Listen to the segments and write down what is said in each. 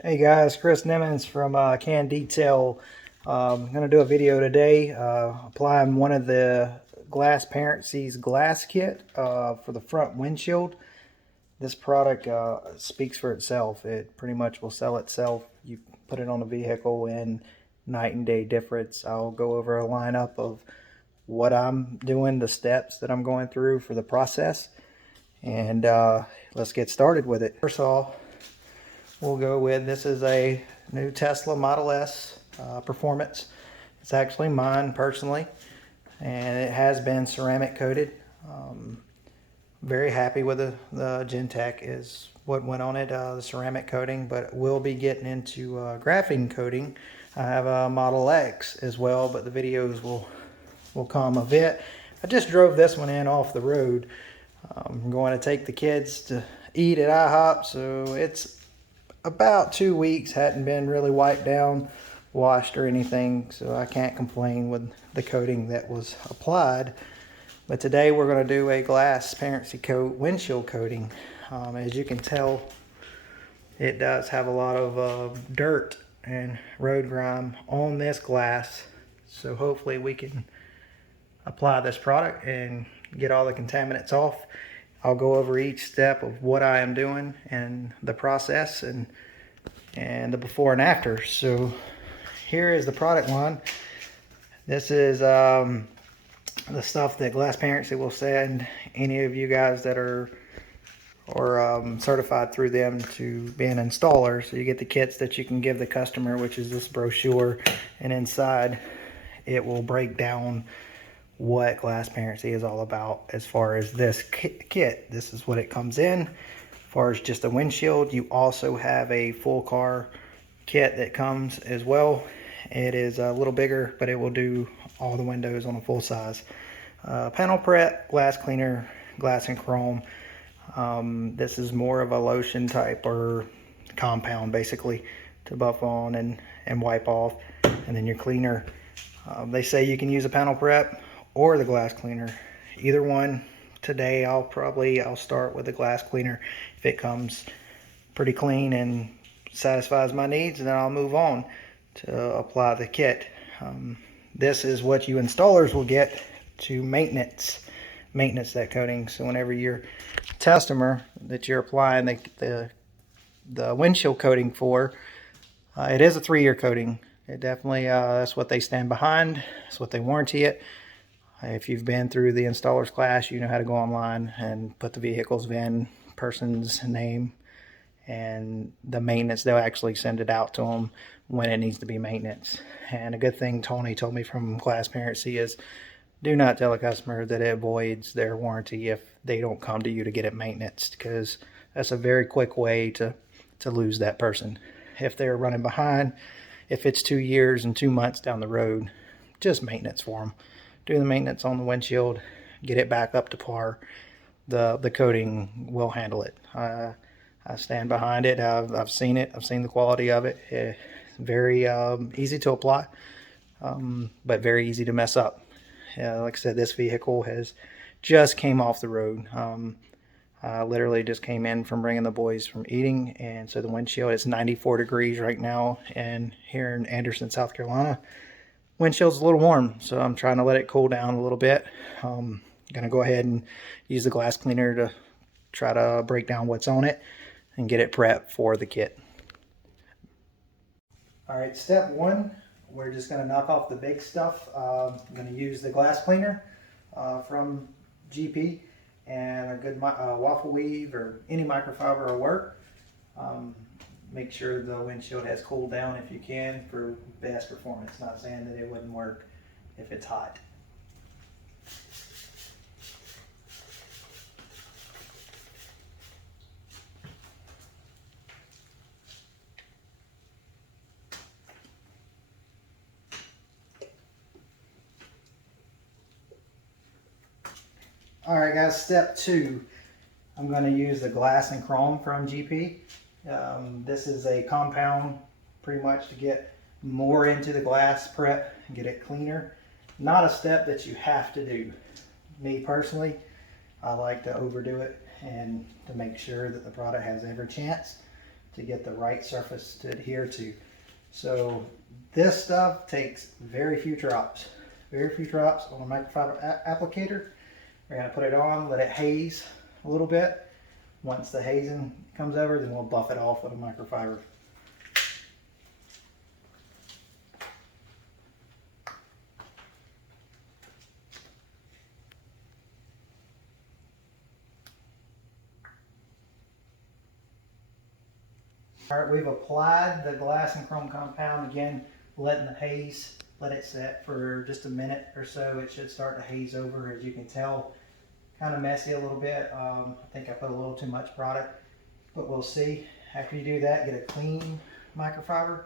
Hey guys, Chris Nimmons from Can Detail. I'm going to do a video today applying one of the GlassParency's glass kit for the front windshield. This product speaks for itself. It pretty much will sell itself. You put it on a vehicle and night and day difference. I'll go over a lineup of what I'm doing, the steps that I'm going through for the process, and let's get started with it. First off, we'll go with, this is a new Tesla Model S Performance. It's actually mine personally, and it has been ceramic coated. Very happy with the Gentech is what went on it, the ceramic coating, but we'll be getting into graphene coating. I have a Model X as well, but the videos will come a bit. I just drove this one in off the road. I'm going to take the kids to eat at IHOP, so it's about 2 weeks, hadn't been really wiped down, washed or anything, so I can't complain with the coating that was applied. But today we're going to do a GlassParency coat windshield coating. As you can tell, it does have a lot of dirt and road grime on this glass, so hopefully we can apply this product and get all the contaminants off. I'll go over each step of what I am doing and the process and the before and after. So here is the product line. This is the stuff that GlassParency will send any of you guys that are certified through them to be an installer. So you get the kits that you can give the customer, which is this brochure, and inside it will break down what GlassParency is all about. As far as this kit, this is what it comes in. As far as just a windshield, you also have a full car kit that comes as well. It is a little bigger, but it will do all the windows on a full size. Panel prep, glass cleaner, glass and chrome. This is more of a lotion type or compound basically to buff on and wipe off. And then your cleaner. They say you can use a panel prep or the glass cleaner. Either one. Today I'll start with the glass cleaner. If it comes pretty clean and satisfies my needs, then I'll move on to apply the kit. This is what you installers will get to maintenance that coating. So whenever your customer that you're applying the windshield coating for, it is a 3-year coating. It definitely that's what they stand behind. That's what they warranty it. If you've been through the installer's class, you know how to go online and put the vehicle's VIN, person's name, and the maintenance. They'll actually send it out to them when it needs to be maintenance. And a good thing Tony told me from GlassParency is do not tell a customer that it voids their warranty if they don't come to you to get it maintenance, because that's a very quick way to lose that person. If they're running behind, if it's 2 years and 2 months down the road, just maintenance for them. Do the maintenance on the windshield, get it back up to par. The coating will handle it. I stand behind it. I've seen it. I've seen the quality of it. It's very easy to apply, but very easy to mess up. Like I said, this vehicle has just came off the road. I literally just came in from bringing the boys from eating, and so the windshield is 94 degrees right now, and here in Anderson, South Carolina, windshield's a little warm, so I'm trying to let it cool down a little bit. I'm gonna go ahead and use the glass cleaner to try to break down what's on it and get it prepped for the kit. All right, step one, we're just gonna knock off the big stuff. I'm gonna use the glass cleaner from GP, and a good waffle weave or any microfiber will work. Make sure the windshield has cooled down if you can for best performance. Not saying that it wouldn't work if it's hot. All right, guys, step two. I'm going to use the glass and chrome from GP. This is a compound pretty much to get more into the glass prep and get it cleaner. Not a step that you have to do. Me personally, I like to overdo it and to make sure that the product has every chance to get the right surface to adhere to. So this stuff takes very few drops. Very few drops on a microfiber applicator. We're going to put it on, let it haze a little bit. Once the hazing comes over, then we'll buff it off with a microfiber. All right, we've applied the glass and chrome compound. Again, letting the haze, let it set for just a minute or so. It should start to haze over, as you can tell. Kind of messy a little bit. I think I put a little too much product, but we'll see. After you do that, get a clean microfiber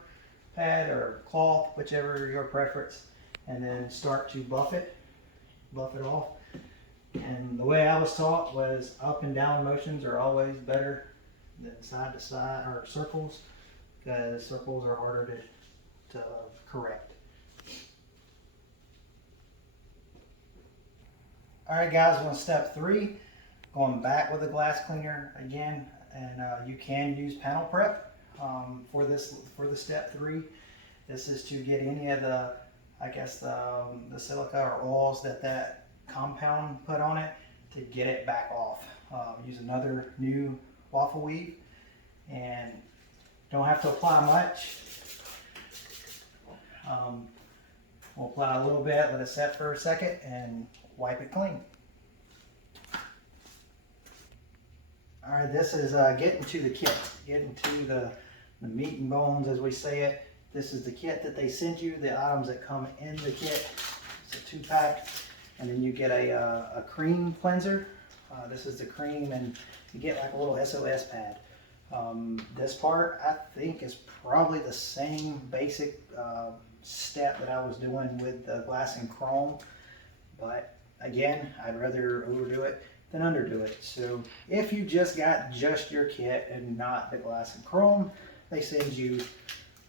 pad or cloth, whichever your preference, and then start to buff it off. And the way I was taught was up and down motions are always better than side to side or circles, because circles are harder to correct. Alright guys, on step 3, going back with a glass cleaner again, and you can use panel prep for the step 3. This is to get any of the, I guess the silica or oils that compound put on it, to get it back off. Use another new waffle weave, and don't have to apply much. We'll apply a little bit, let it set for a second, and wipe it clean. All right, this is getting to the kit, getting to the meat and bones, as we say it. This is the kit that they send you, the items that come in the kit. It's a 2-pack, and then you get a cream cleanser. This is the cream, and you get like a little SOS pad. This part, I think, is probably the same basic step that I was doing with the glass and chrome, but again, I'd rather overdo it than underdo it. So if you just got your kit and not the glass and chrome, they send you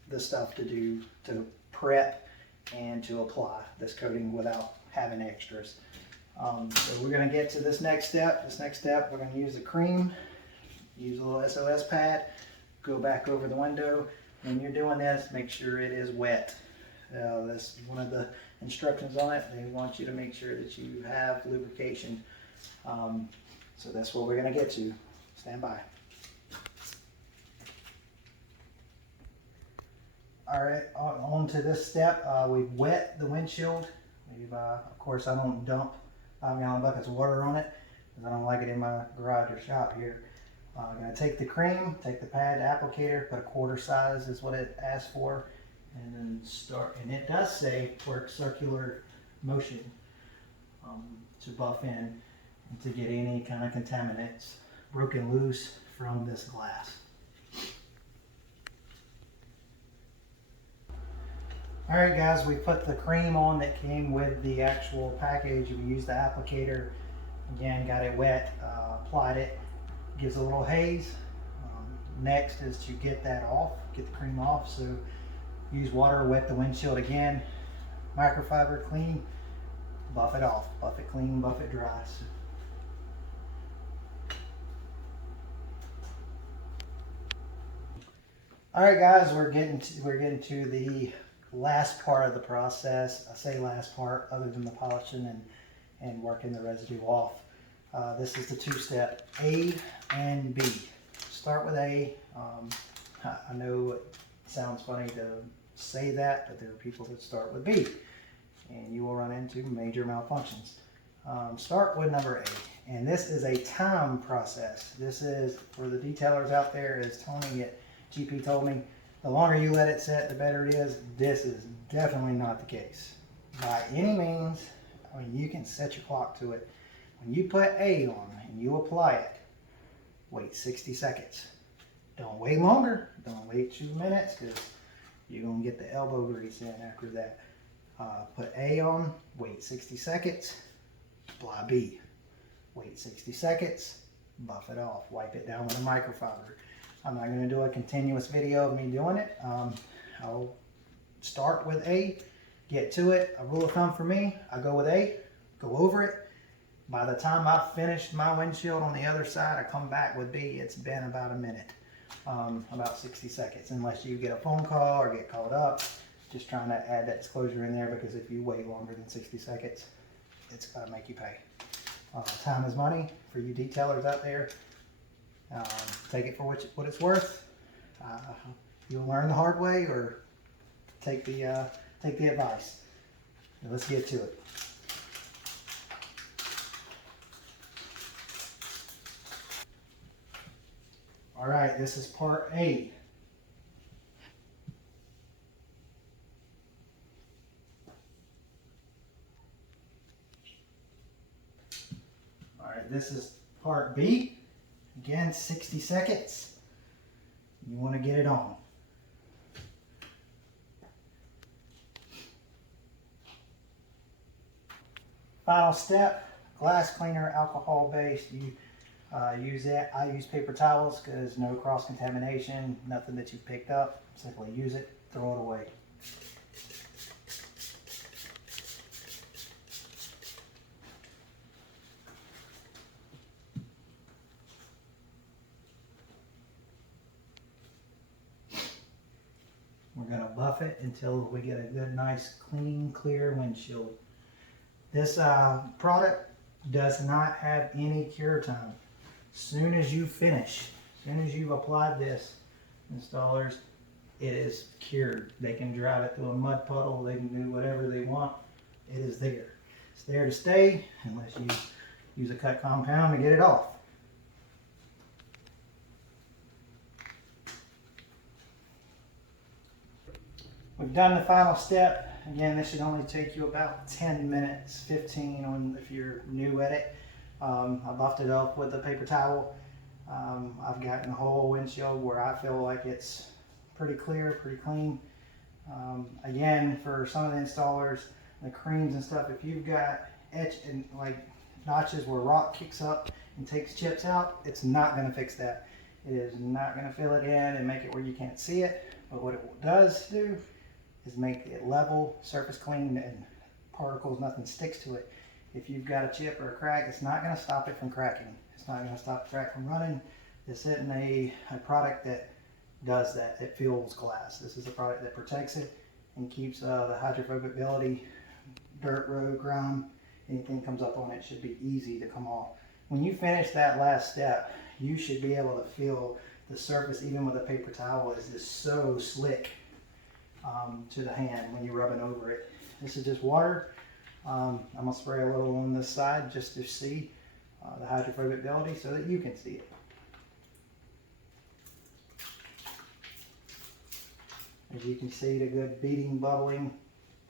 the stuff to do to prep and to apply this coating without having extras. So we're going to get to this next step. We're going to use the cream, use a little SOS pad, go back over the window. When you're doing this, make sure it is wet. That's one of the instructions on it. They want you to make sure that you have lubrication. So that's what we're going to get to. Stand by. All right, on to this step. We've wet the windshield. Of course, I don't dump 5-gallon buckets of water on it, because I don't like it in my garage or shop here. I'm going to take the cream, take the pad applicator, put a quarter size is what it asks for, and then start. And it does say work circular motion to buff in and to get any kind of contaminants broken loose from this glass. All right guys, we put the cream on that came with the actual package. We used the applicator. Again, got it wet, applied it. Gives a little haze. Next is to get that off, get the cream off. So use water, wet the windshield again. Microfiber clean, buff it off. Buff it clean, buff it dry. All right guys, we're getting to the last part of the process. I say last part other than the polishing and working the residue off. This is the 2-step, A and B. Start with A. I know it sounds funny to say that, but there are people that start with B, and you will run into major malfunctions. Start with number A, and this is a time process. This is, for the detailers out there, as Tony at GP told me, the longer you let it set, the better it is. This is definitely not the case. By any means, I mean, you can set your clock to it. When you put A on and you apply it, wait 60 seconds. Don't wait longer. Don't wait 2 minutes, because you're going to get the elbow grease in after that. Put A on, wait 60 seconds, apply B. Wait 60 seconds, buff it off, wipe it down with a microfiber. I'm not going to do a continuous video of me doing it. I'll start with A, get to it. A rule of thumb for me, I go with A, go over it. By the time I've finished my windshield on the other side, I come back with B. It's been about a minute. about 60 seconds, unless you get a phone call or get called up. Just trying to add that disclosure in there, because if you wait longer than 60 seconds, it's going to make you pay. Time is money for you detailers out there. Take it for what it's worth. You'll learn the hard way, or take the advice. Now let's get to it. All right, this is part A. All right, this is part B. Again, 60 seconds. You want to get it on. Final step, glass cleaner, alcohol based. You use that. I use paper towels because no cross contamination, nothing that you've picked up. Simply use it, throw it away. We're going to buff it until we get a good, nice, clean, clear windshield. This product does not have any cure time. As soon as you finish, as soon as you've applied this, installers, it is cured. They can drive it through a mud puddle, they can do whatever they want. It is there. It's there to stay, unless you use a cut compound to get it off. We've done the final step. Again, this should only take you about 10 minutes, 15 on if you're new at it. I buffed it up with a paper towel. I've gotten the whole windshield where I feel like it's pretty clear, pretty clean. Again, for some of the installers, the creams and stuff, if you've got etch and like notches where rock kicks up and takes chips out, it's not going to fix that. It is not going to fill it in and make it where you can't see it. But what it does do is make it level, surface clean, and particles, nothing sticks to it. If you've got a chip or a crack, it's not going to stop it from cracking. It's not going to stop the crack from running. This isn't a product that does that. It fills glass. This is a product that protects it and keeps the hydrophobic, dirt, road, grime, anything comes up on it should be easy to come off. When you finish that last step, you should be able to feel the surface, even with a paper towel, is just so slick to the hand when you're rubbing over it. This is just water. I'm going to spray a little on this side just to see the hydrophobic so that you can see it. As you can see, the good beating, bubbling,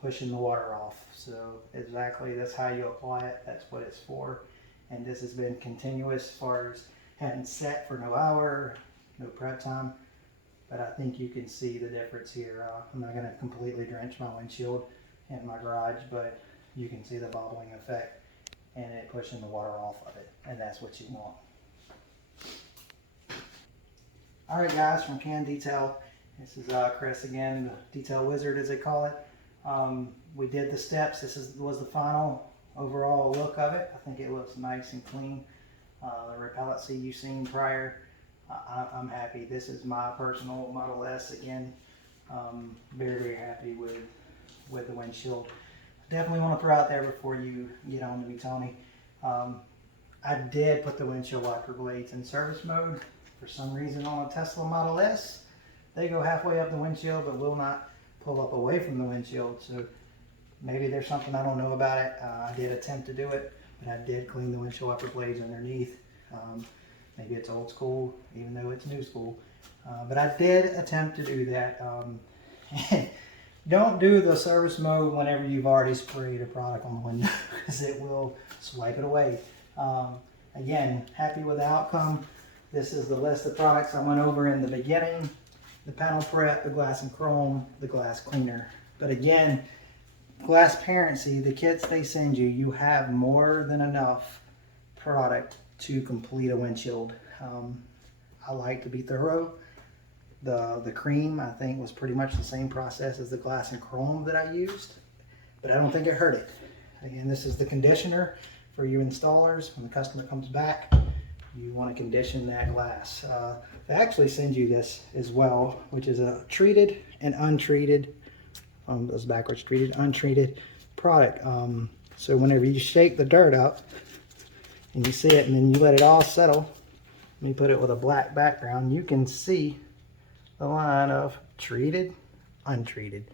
pushing the water off. So exactly, that's how you apply it. That's what it's for. And this has been continuous as far as hadn't set for no hour, no prep time. But I think you can see the difference here. I'm not going to completely drench my windshield in my garage, but you can see the bubbling effect and it pushing the water off of it. And that's what you want. All right, guys, from Can Detail. This is Chris again, the detail wizard as they call it. We did the steps. This was the final overall look of it. I think it looks nice and clean. The repellency you've seen prior, I'm happy. This is my personal Model S again. Very, very happy with the windshield. Definitely want to throw out there before you get on to me, Tony. I did put the windshield wiper blades in service mode. For some reason on a Tesla Model S, they go halfway up the windshield but will not pull up away from the windshield. So maybe there's something I don't know about it. I did attempt to do it, but I did clean the windshield wiper blades underneath. Maybe it's old school, even though it's new school. But I did attempt to do that. Don't do the service mode whenever you've already sprayed a product on the window, because it will swipe it away. Again, happy with the outcome. This is the list of products I went over in the beginning. The panel prep, the glass and chrome, the glass cleaner. But again, GlassParency, the kits they send you, you have more than enough product to complete a windshield. I like to be thorough. The cream, I think, was pretty much the same process as the glass and chrome that I used, but I don't think it hurt it. Again, this is the conditioner for you installers. When the customer comes back, you want to condition that glass. They actually send you this as well, which is a treated and untreated, those backwards, treated, untreated product. So whenever you shake the dirt up and you see it and then you let it all settle, let me put it with a black background, you can see the line of treated, untreated.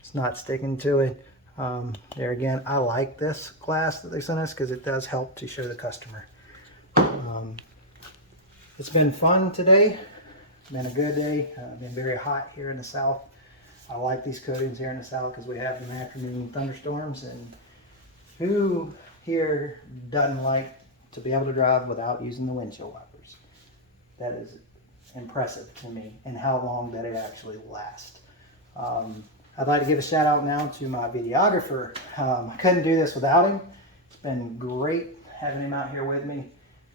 It's not sticking to it. There again, I like this glass that they sent us because it does help to show the customer. It's been fun today. It's been a good day. Been very hot here in the south. I like these coatings here in the south because we have some afternoon thunderstorms, and who here doesn't like to be able to drive without using the windshield wipers? That is impressive to me, and how long that it actually lasts. I'd like to give a shout out now to my videographer. I couldn't do this without him. It's been great having him out here with me,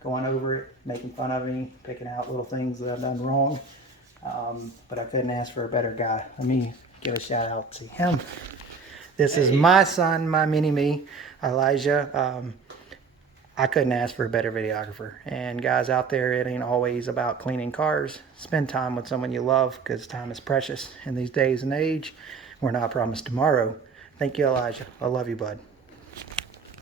going over it, making fun of me, picking out little things that I've done wrong. But I couldn't ask for a better guy. Let me give a shout out to him. This is my son, my mini-me, Elijah. I couldn't ask for a better videographer. And guys out there, it ain't always about cleaning cars. Spend time with someone you love, because time is precious in these days and age. We're not promised tomorrow. Thank you, Elijah. I love you, bud.